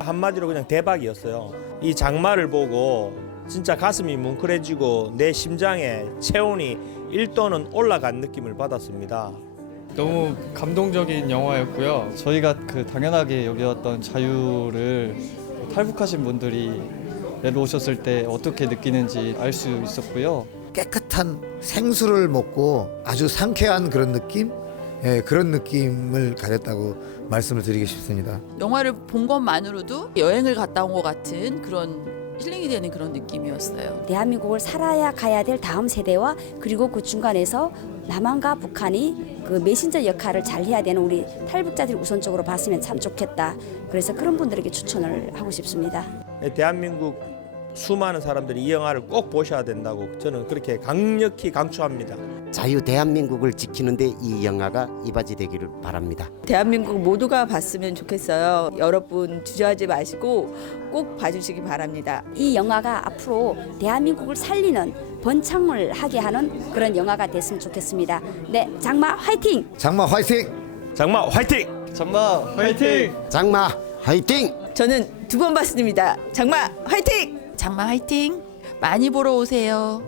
한마디로 그냥 대박이었어요. 이 장마를 보고 진짜 가슴이 뭉클해지고 내 심장에 체온이 1도는 올라간 느낌을 받았습니다. 너무 감동적인 영화였고요. 저희가 그 당연하게 여겨왔던 자유를 탈북하신 분들이 내려오셨을 때 어떻게 느끼는지 알 수 있었고요. 깨끗한 생수를 먹고 아주 상쾌한 그런 느낌? 예, 그런 느낌을 가졌다고 말씀을 드리고 싶습니다. 영화를 본 것만으로도 여행을 갔다 온 것 같은 그런 힐링이 되는 그런 느낌이었어요. 대한민국을 살아야 가야 될 다음 세대와 그리고 그 중간에서 남한과 북한이 그 메신저 역할을 잘 해야 되는 우리 탈북자들이 우선적으로 봤으면 참 좋겠다. 그래서 그런 분들에게 추천을 하고 싶습니다. 대한민국 수많은 사람들이 이 영화를 꼭 보셔야 된다고 저는 그렇게 강력히 강추합니다. 자유 대한민국을 지키는데 이 영화가 이바지 되기를 바랍니다. 대한민국 모두가 봤으면 좋겠어요. 여러분 주저하지 마시고 꼭 봐주시기 바랍니다. 이 영화가 앞으로 대한민국을 살리는 번창을 하게 하는 그런 영화가 됐으면 좋겠습니다. 네, 장마 화이팅! 장마 화이팅! 장마 화이팅! 장마 화이팅! 장마 화이팅! 저는 두 번 봤습니다. 장마 화이팅! 장마 화이팅! 많이 보러 오세요.